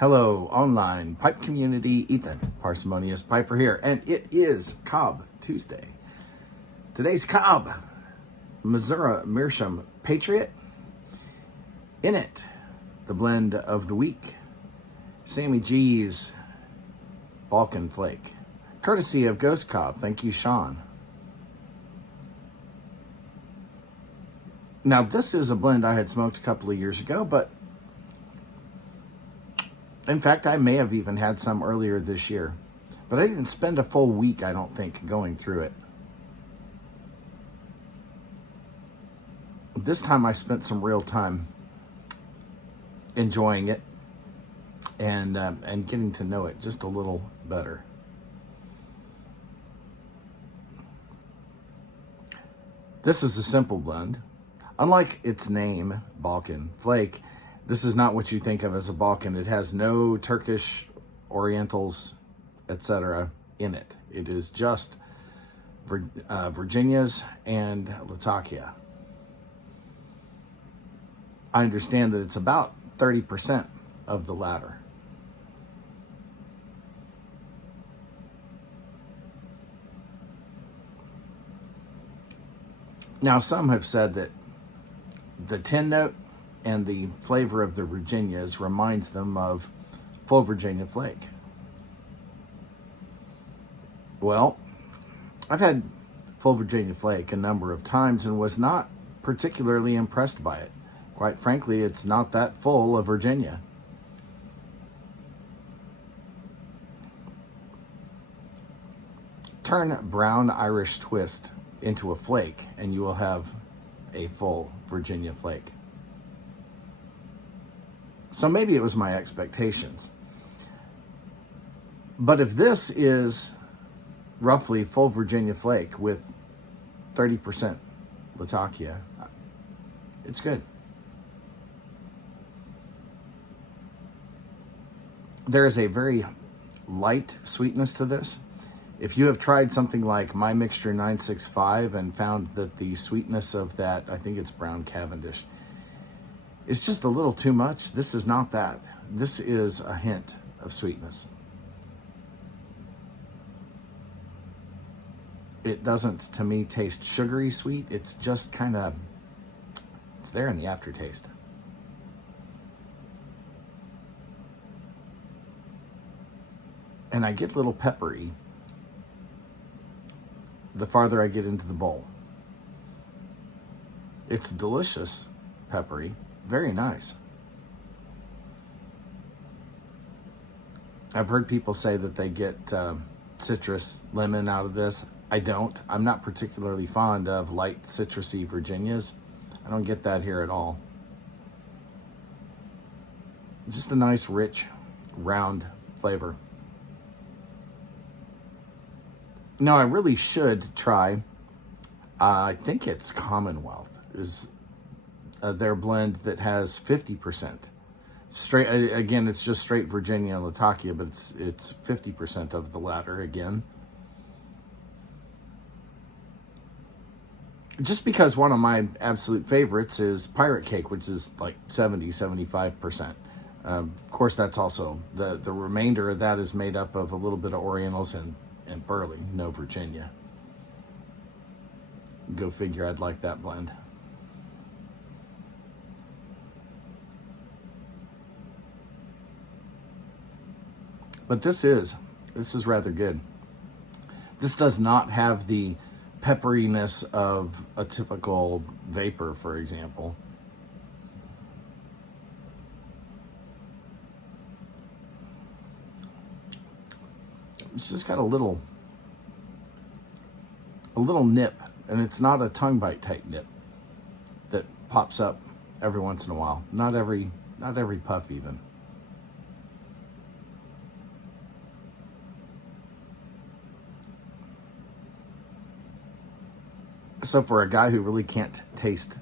Hello, online pipe community. Ethan, Parsimonious Piper here, and it is Cobb Tuesday. Today's Cobb, Missouri Meerschaum Patriot. In it, the blend of the week, Sammy G's Balkan Flake. Courtesy of Ghost Cobb. Thank you, Sean. Now, this is a blend I had smoked a couple of years ago, but in fact, I may have even had some earlier this year, but I didn't spend a full week, I don't think, going through it. This time I spent some real time enjoying it and getting to know it just a little better. This is a simple blend. Unlike its name, Balkan Flake, this is not what you think of as a Balkan. It has no Turkish, Orientals, etc. in it. It is just Virginias and Latakia. I understand that it's about 30% of the latter. Now, some have said that the 10 note and the flavor of the Virginias reminds them of full Virginia Flake. Well, I've had full Virginia Flake a number of times and was not particularly impressed by it. Quite frankly, it's not that full of Virginia. Turn brown Irish twist into a flake and you will have a full Virginia Flake. So maybe it was my expectations. But if this is roughly full Virginia Flake with 30% Latakia, it's good. There is a very light sweetness to this. If you have tried something like My Mixture 965 and found that the sweetness of that, I think it's brown Cavendish, it's just a little too much. This is not that. This is a hint of sweetness. It doesn't, to me, taste sugary sweet. It's just kind of, it's there in the aftertaste. And I get a little peppery the farther I get into the bowl. It's delicious, peppery. Very nice. I've heard people say that they get citrus lemon out of this. I don't. I'm not particularly fond of light citrusy Virginias. I don't get that here at all. Just a nice, rich, round flavor. Now, I really should try, I think it's Commonwealth, is their blend that has 50%. Straight, again, it's just straight Virginia and Latakia, but it's 50% of the latter again. Just because one of my absolute favorites is Pirate Cake, which is like 70-75%. Of course, that's also, the remainder of that is made up of a little bit of Orientals and Burley, no Virginia. Go figure, I'd like that blend. But this is rather good. This does not have the pepperiness of a typical vapor, for example. It's just got a little nip, and it's not a tongue bite type nip that pops up every once in a while. Not every puff even. So for a guy who really can't taste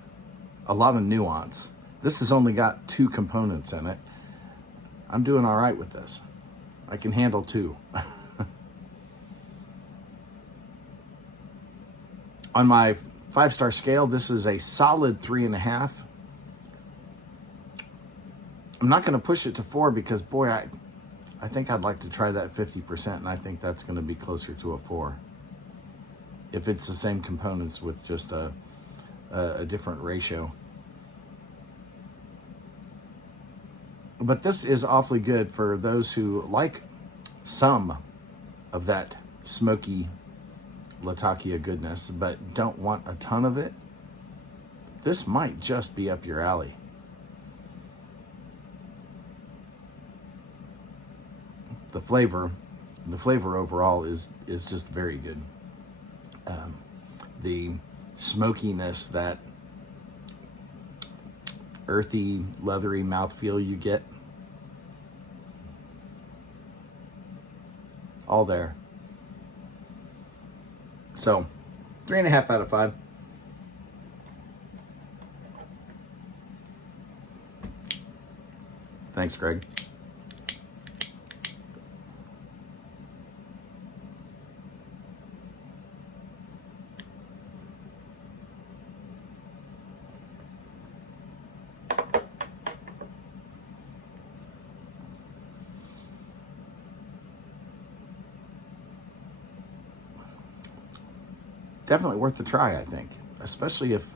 a lot of nuance, this has only got 2 components in it. I'm doing all right with this. I can handle 2. On my 5-star scale, this is a solid 3.5. I'm not going to push it to 4 because, boy, I think I'd like to try that 50%, and I think that's going to be closer to a 4. If it's the same components with just a different ratio. But this is awfully good for those who like some of that smoky Latakia goodness, but don't want a ton of it. This might just be up your alley. The flavor overall is just very good. The smokiness, that earthy, leathery mouthfeel you get, all there. So, 3.5 out of 5. Thanks, Greg. Definitely worth the try, I think, especially if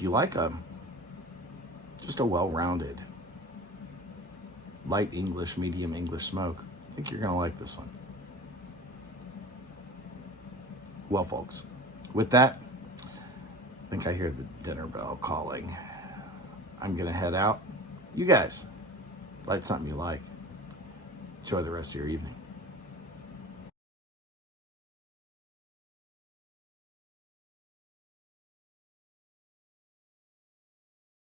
you like just a well-rounded light English, medium English smoke. I think you're going to like this one. Well, folks, with that, I think I hear the dinner bell calling. I'm going to head out. You guys, light something you like. Enjoy the rest of your evening.